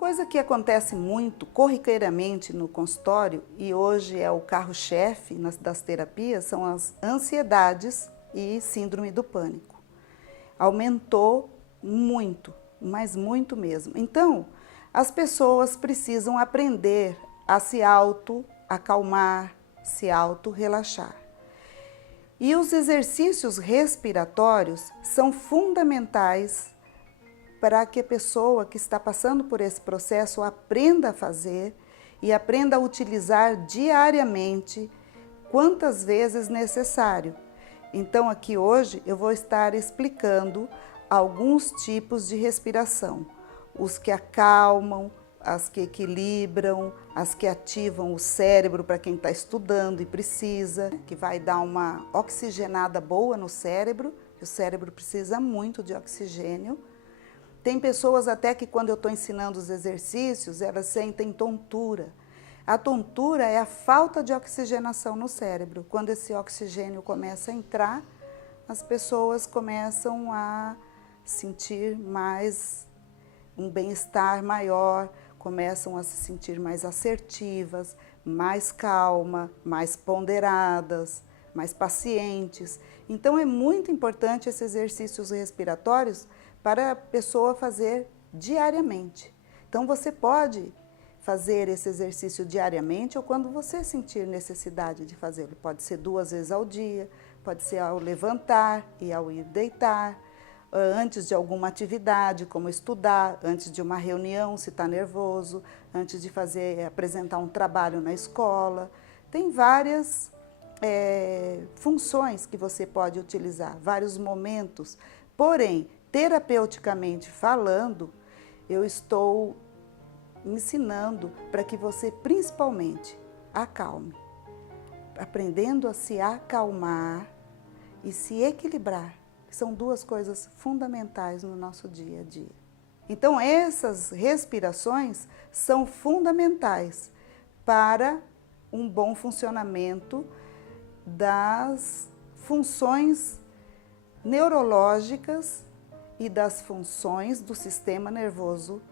coisa que acontece muito, corriqueiramente no consultório, e hoje é o carro-chefe das terapias, são as ansiedades e síndrome do pânico. Aumentou muito, mas muito mesmo. Então, as pessoas precisam aprender a se auto-acalmar, se auto-relaxar. E os exercícios respiratórios são fundamentais para que a pessoa que está passando por esse processo aprenda a fazer e aprenda a utilizar diariamente, quantas vezes necessário. Então aqui hoje eu vou estar explicando alguns tipos de respiração, os que acalmam, as que equilibram, as que ativam o cérebro para quem está estudando e precisa, que vai dar uma oxigenada boa no cérebro, que o cérebro precisa muito de oxigênio. Tem pessoas até que quando eu estou ensinando os exercícios, elas sentem tontura. A tontura é a falta de oxigenação no cérebro. Quando esse oxigênio começa a entrar, as pessoas começam a sentir mais um bem-estar maior, começam a se sentir mais assertivas, mais calma, mais ponderadas, mais pacientes. Então é muito importante esses exercícios respiratórios para a pessoa fazer diariamente. Então você pode fazer esse exercício diariamente ou quando você sentir necessidade de fazê-lo. Pode ser 2 vezes ao dia, pode ser ao levantar e ao ir deitar, antes de alguma atividade, como estudar, antes de uma reunião, se está nervoso, antes de apresentar um trabalho na escola. Tem várias funções que você pode utilizar, vários momentos. Porém, terapeuticamente falando, eu estou ensinando para que você principalmente acalme, aprendendo a se acalmar e se equilibrar, que são 2 coisas fundamentais no nosso dia a dia. Então essas respirações são fundamentais para um bom funcionamento das funções neurológicas e das funções do sistema nervoso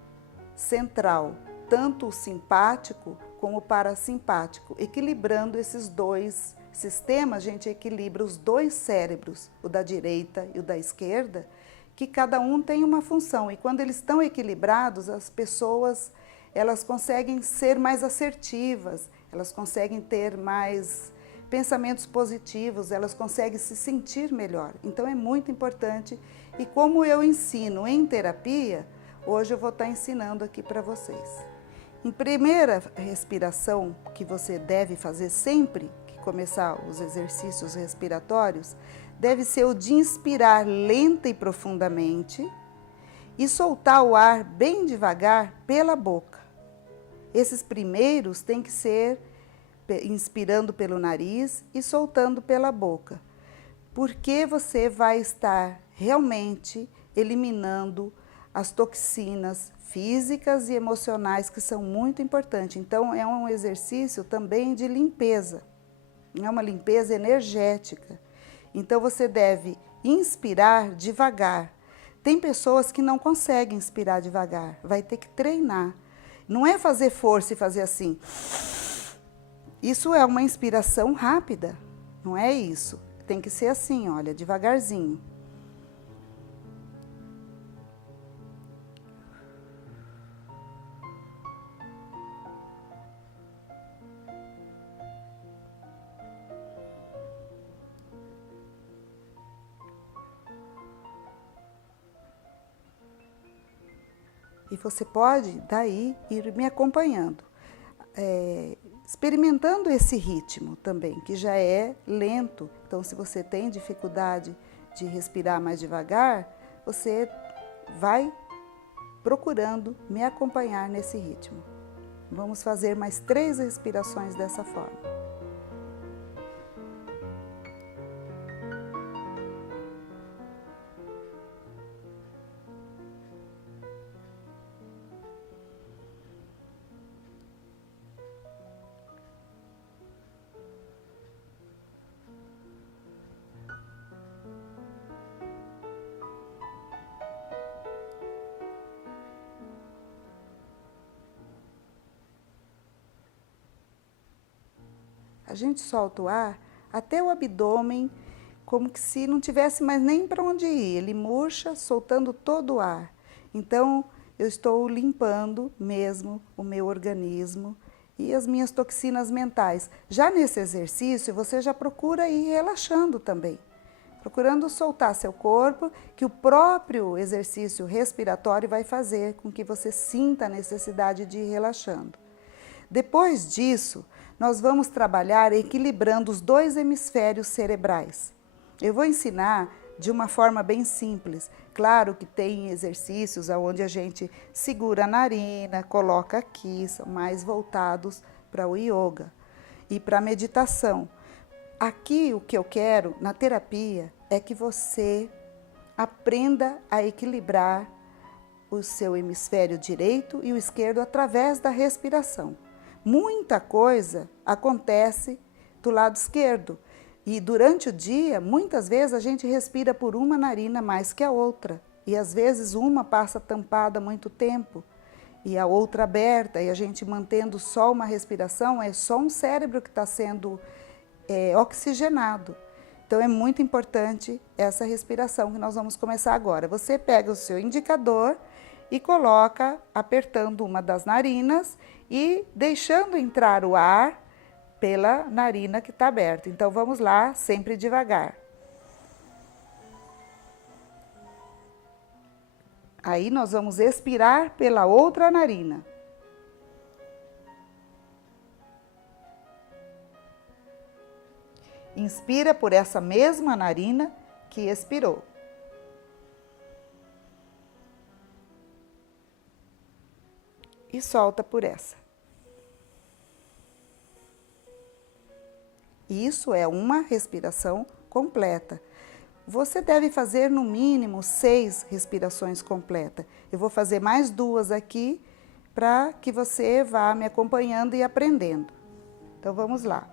central, tanto o simpático como o parasimpático. Equilibrando esses 2 sistemas, a gente equilibra os 2 cérebros, o da direita e o da esquerda, que cada um tem uma função. E quando eles estão equilibrados, as pessoas elas conseguem ser mais assertivas, elas conseguem ter mais pensamentos positivos, elas conseguem se sentir melhor. Então é muito importante. E como eu ensino em terapia, hoje eu vou estar ensinando aqui para vocês. Em primeira respiração que você deve fazer sempre que começar os exercícios respiratórios, deve ser o de inspirar lenta e profundamente e soltar o ar bem devagar pela boca. Esses primeiros têm que ser inspirando pelo nariz e soltando pela boca, porque você vai estar realmente eliminando as toxinas físicas e emocionais que são muito importantes. Então é um exercício também de limpeza, é uma limpeza energética. Então você deve inspirar devagar. Tem pessoas que não conseguem inspirar devagar, vai ter que treinar. Não é fazer força e fazer assim. Isso é uma inspiração rápida, não é isso. Tem que ser assim, olha, devagarzinho. E você pode, daí, ir me acompanhando, experimentando esse ritmo também, que já é lento. Então, se você tem dificuldade de respirar mais devagar, você vai procurando me acompanhar nesse ritmo. Vamos fazer mais 3 respirações dessa forma. A gente solta o ar até o abdômen, como que se não tivesse mais nem para onde ir. Ele murcha, soltando todo o ar. Então, eu estou limpando mesmo o meu organismo e as minhas toxinas mentais. Já nesse exercício, você já procura ir relaxando também. Procurando soltar seu corpo, que o próprio exercício respiratório vai fazer com que você sinta a necessidade de ir relaxando. Depois disso, nós vamos trabalhar equilibrando os dois hemisférios cerebrais. Eu vou ensinar de uma forma bem simples. Claro que tem exercícios onde a gente segura a narina, coloca aqui, são mais voltados para o yoga e para a meditação. Aqui o que eu quero na terapia é que você aprenda a equilibrar o seu hemisfério direito e o esquerdo através da respiração. Muita coisa acontece do lado esquerdo e durante o dia, muitas vezes a gente respira por uma narina mais que a outra e às vezes uma passa tampada muito tempo e a outra aberta e a gente mantendo só uma respiração, é só um cérebro que está sendo oxigenado. Então é muito importante essa respiração que nós vamos começar agora. Você pega o seu indicador e coloca apertando uma das narinas e deixando entrar o ar pela narina que está aberta. Então vamos lá, sempre devagar. Aí nós vamos expirar pela outra narina. Inspira por essa mesma narina que expirou. E solta por essa. Isso é uma respiração completa. Você deve fazer no mínimo 6 respirações completas. Eu vou fazer mais 2 aqui para que você vá me acompanhando e aprendendo. Então vamos lá.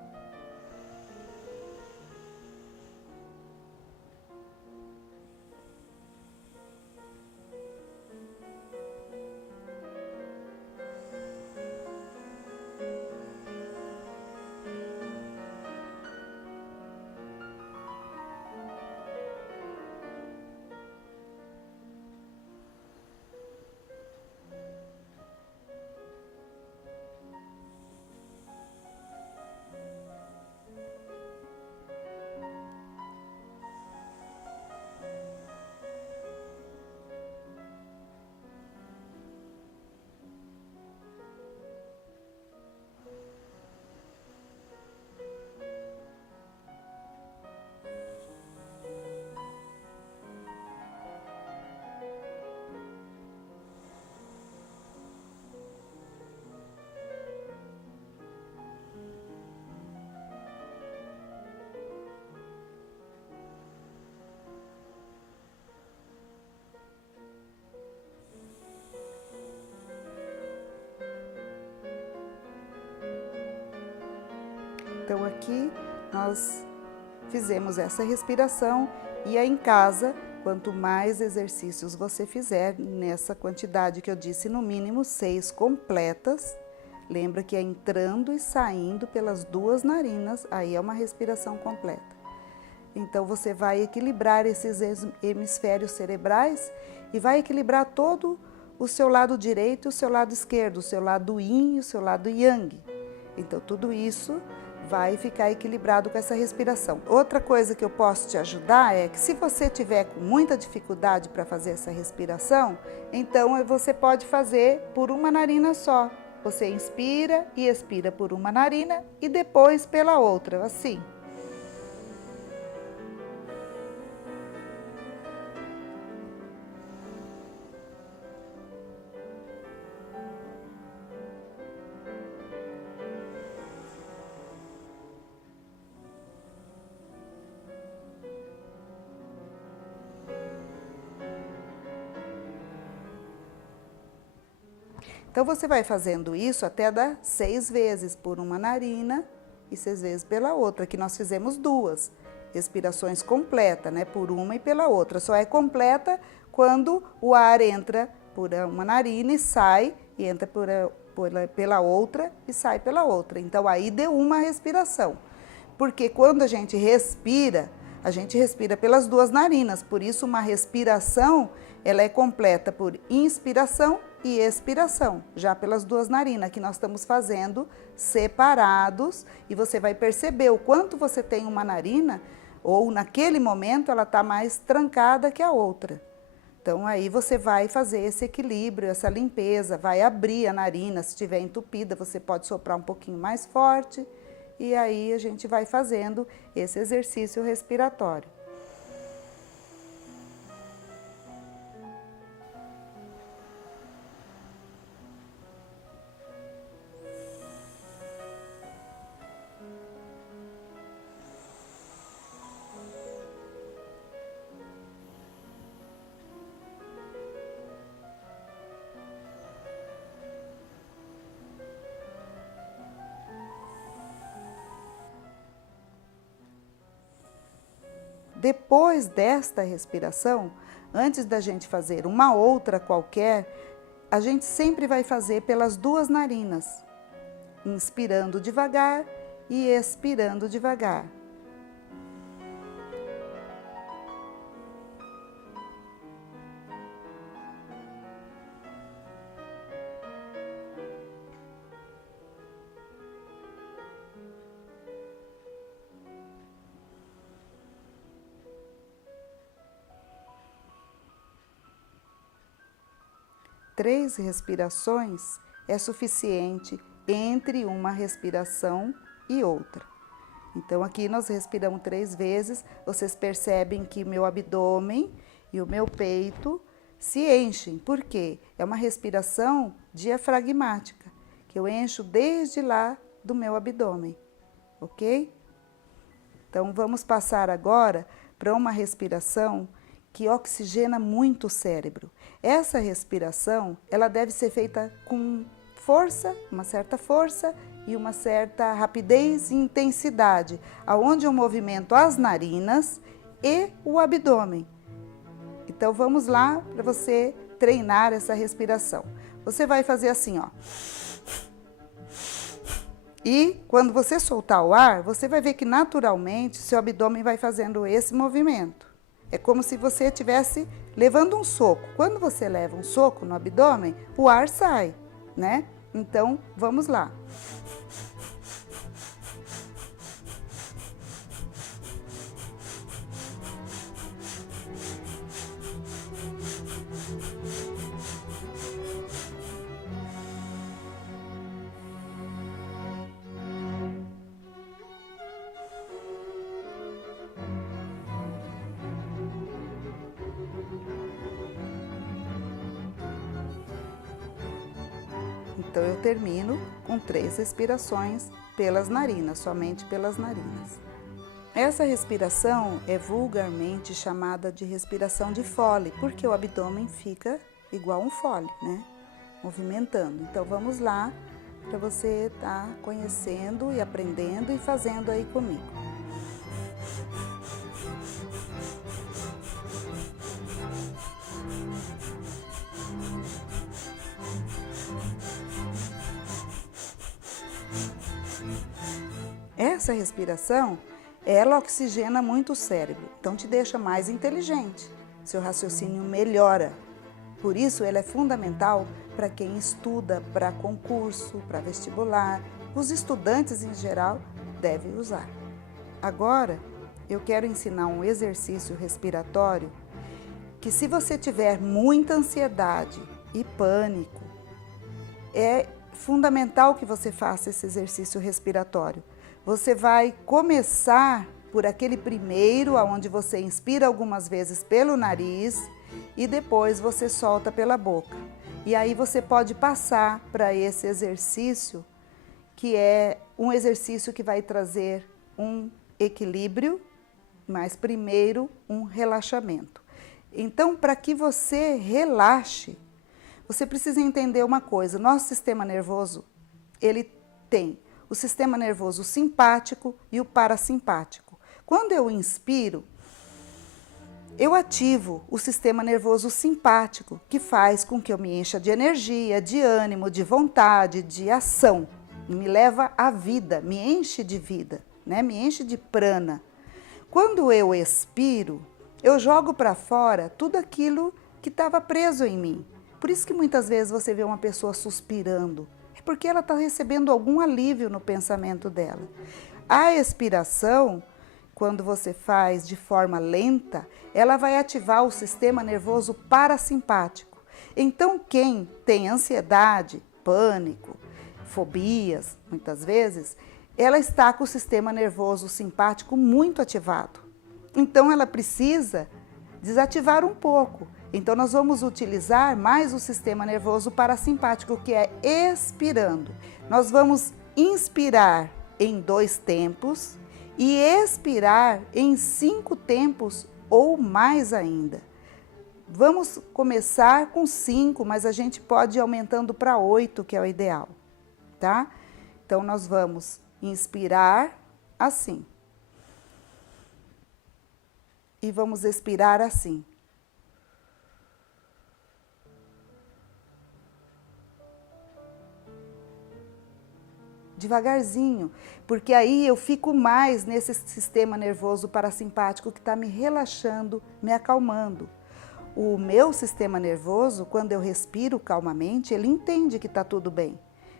Então aqui nós fizemos essa respiração e aí em casa, quanto mais exercícios você fizer nessa quantidade que eu disse, no mínimo 6 completas, lembra que é entrando e saindo pelas 2 narinas, aí é uma respiração completa. Então você vai equilibrar esses hemisférios cerebrais e vai equilibrar todo o seu lado direito e o seu lado esquerdo, o seu lado yin e o seu lado yang. Então tudo isso vai ficar equilibrado com essa respiração. Outra coisa que eu posso te ajudar é que se você tiver com muita dificuldade para fazer essa respiração, então você pode fazer por uma narina só. Você inspira e expira por uma narina e depois pela outra, assim. Então, você vai fazendo isso até dar 6 vezes por uma narina e 6 vezes pela outra, que nós fizemos 2 respirações completas, né? Por uma e pela outra. Só é completa quando o ar entra por uma narina e sai e entra pela outra e sai pela outra. Então, aí deu uma respiração. Porque quando a gente respira pelas duas narinas. Por isso, uma respiração, ela é completa por inspiração e expiração, já pelas duas narinas, que nós estamos fazendo separados. E você vai perceber o quanto você tem uma narina, ou naquele momento ela está mais trancada que a outra. Então, aí você vai fazer esse equilíbrio, essa limpeza, vai abrir a narina. Se estiver entupida, você pode soprar um pouquinho mais forte. E aí a gente vai fazendo esse exercício respiratório. Depois desta respiração, antes da gente fazer uma outra qualquer, a gente sempre vai fazer pelas duas narinas, inspirando devagar e expirando devagar. Três respirações é suficiente entre uma respiração e outra. Então, aqui nós respiramos 3 vezes. Vocês percebem que meu abdômen e o meu peito se enchem. Por quê? É uma respiração diafragmática, que eu encho desde lá do meu abdômen, ok? Então, vamos passar agora para uma respiração que oxigena muito o cérebro. Essa respiração, ela deve ser feita com força, uma certa força e uma certa rapidez e intensidade, aonde eu movimento as narinas e o abdômen. Então, vamos lá para você treinar essa respiração. Você vai fazer assim, ó. E quando você soltar o ar, você vai ver que naturalmente seu abdômen vai fazendo esse movimento. É como se você estivesse levando um soco. Quando você leva um soco no abdômen, o ar sai, né? Então, vamos lá. Então, eu termino com 3 respirações pelas narinas, somente pelas narinas. Essa respiração é vulgarmente chamada de respiração de Foley, porque o abdômen fica igual um Foley, né? Movimentando. Então, vamos lá para você estar conhecendo e aprendendo e fazendo aí comigo. Essa respiração, ela oxigena muito o cérebro, então te deixa mais inteligente, seu raciocínio melhora. Por isso, ela é fundamental para quem estuda para concurso, para vestibular. Os estudantes, em geral, devem usar. Agora, eu quero ensinar um exercício respiratório que, se você tiver muita ansiedade e pânico, é fundamental que você faça esse exercício respiratório. Você vai começar por aquele primeiro, onde você inspira algumas vezes pelo nariz e depois você solta pela boca. E aí você pode passar para esse exercício, que é um exercício que vai trazer um equilíbrio, mas primeiro um relaxamento. Então, para que você relaxe, você precisa entender uma coisa: nosso sistema nervoso, ele tem o sistema nervoso simpático e o parasimpático. Quando eu inspiro, eu ativo o sistema nervoso simpático, que faz com que eu me encha de energia, de ânimo, de vontade, de ação. Me leva à vida, me enche de vida, né? Me enche de prana. Quando eu expiro, eu jogo para fora tudo aquilo que estava preso em mim. Por isso que muitas vezes você vê uma pessoa suspirando. É porque ela está recebendo algum alívio no pensamento dela. A expiração, quando você faz de forma lenta, ela vai ativar o sistema nervoso parasimpático. Então, quem tem ansiedade, pânico, fobias, muitas vezes, ela está com o sistema nervoso simpático muito ativado. Então, ela precisa desativar um pouco. Então, nós vamos utilizar mais o sistema nervoso parasimpático, que é expirando. Nós vamos inspirar em 2 tempos e expirar em 5 tempos ou mais ainda. Vamos começar com 5, mas a gente pode ir aumentando para 8, que é o ideal, tá? Então, nós vamos inspirar assim. E vamos expirar assim. Devagarzinho, porque aí eu fico mais nesse sistema nervoso parasimpático que está me relaxando, me acalmando. O meu sistema nervoso, quando eu respiro calmamente, ele entende que está tudo bem.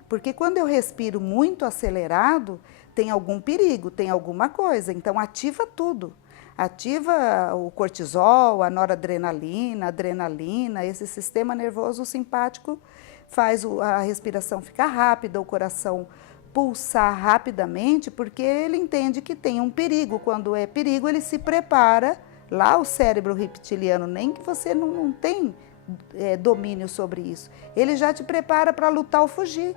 Porque quando eu respiro muito acelerado, tem algum perigo, tem alguma coisa, então ativa tudo. Ativa o cortisol, a noradrenalina, a adrenalina, esse sistema nervoso simpático faz a respiração ficar rápida, o coração pulsar rapidamente, porque ele entende que tem um perigo. Quando é perigo, ele se prepara. Lá o cérebro reptiliano, nem que você não tem domínio sobre isso, ele já te prepara para lutar ou fugir,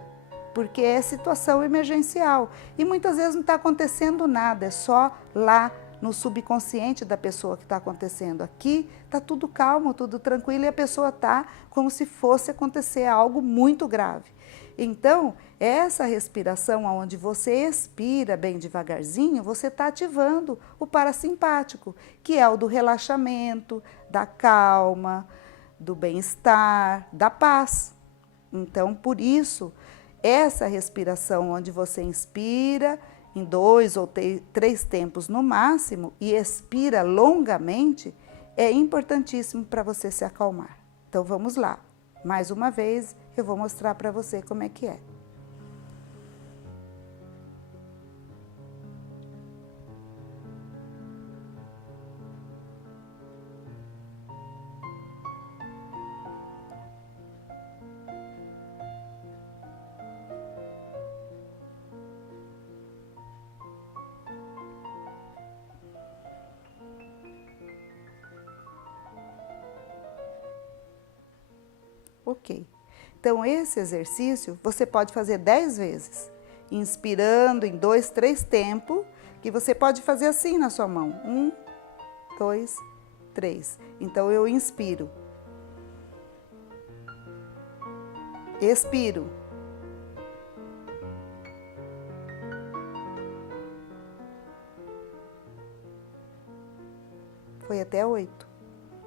porque é situação emergencial. E muitas vezes não está acontecendo nada, é só lá no subconsciente da pessoa que está acontecendo. Aqui está tudo calmo, tudo tranquilo e a pessoa está como se fosse acontecer algo muito grave. Então, essa respiração onde você expira bem devagarzinho, você está ativando o parasimpático, que é o do relaxamento, da calma, do bem-estar, da paz. Então, por isso, essa respiração onde você inspira em 2 ou 3 tempos no máximo e expira longamente, é importantíssimo para você se acalmar. Então, vamos lá. Mais uma vez, eu vou mostrar para você como é que é. Ok. Então, esse exercício você pode fazer 10 vezes, inspirando em 2, 3 tempos, que você pode fazer assim na sua mão. 1, 2, 3. Então, eu inspiro. Expiro. Foi até 8.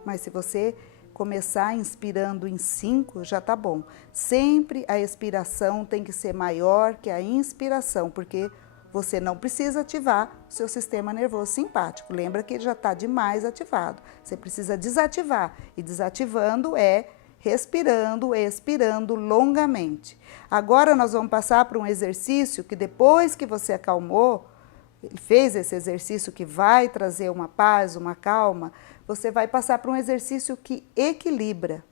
Mas se você começar inspirando em 5, já tá bom. Sempre a expiração tem que ser maior que a inspiração, porque você não precisa ativar o seu sistema nervoso simpático. Lembra que ele já está demais ativado. Você precisa desativar. E desativando é respirando, expirando longamente. Agora nós vamos passar para um exercício que depois que você acalmou, fez esse exercício que vai trazer uma paz, uma calma, você vai passar para um exercício que equilibra.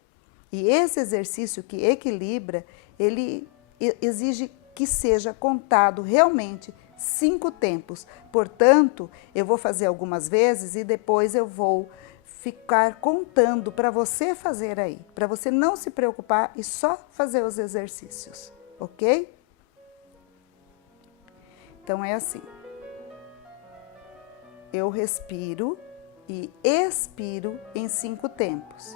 E esse exercício que equilibra, ele exige que seja contado realmente 5 tempos. Portanto, eu vou fazer algumas vezes e depois eu vou ficar contando para você fazer aí, para você não se preocupar e só fazer os exercícios, ok? Então é assim. Eu respiro e expiro em 5 tempos.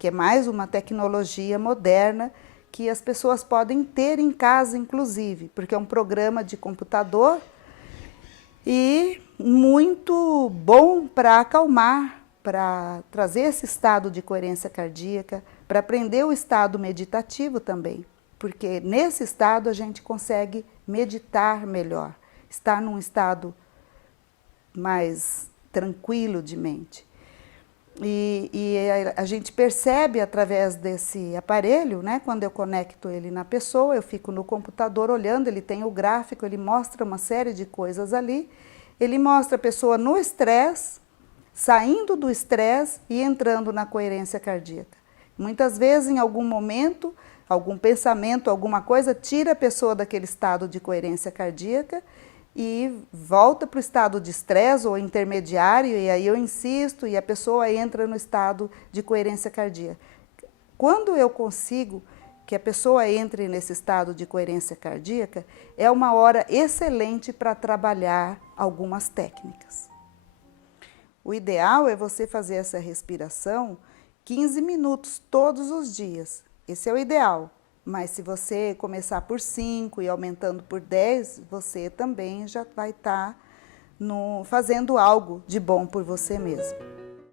que é mais uma tecnologia moderna que as pessoas podem ter em casa, inclusive, porque é um programa de computador e muito bom para acalmar, para trazer esse estado de coerência cardíaca, para aprender o estado meditativo também, porque nesse estado a gente consegue meditar melhor, estar num estado mais tranquilo de mente. E a gente percebe através desse aparelho, né, quando eu conecto ele na pessoa, eu fico no computador olhando, ele tem o gráfico, ele mostra uma série de coisas ali, ele mostra a pessoa no estresse, saindo do estresse e entrando na coerência cardíaca. Muitas vezes, em algum momento, algum pensamento, alguma coisa, tira a pessoa daquele estado de coerência cardíaca e volta para o estado de estresse ou intermediário, e aí eu insisto e a pessoa entra no estado de coerência cardíaca. Quando eu consigo que a pessoa entre nesse estado de coerência cardíaca, é uma hora excelente para trabalhar algumas técnicas. O ideal é você fazer essa respiração 15 minutos todos os dias. Esse é o ideal. Mas se você começar por 5 e aumentando por 10, você também já vai estar fazendo algo de bom por você mesmo.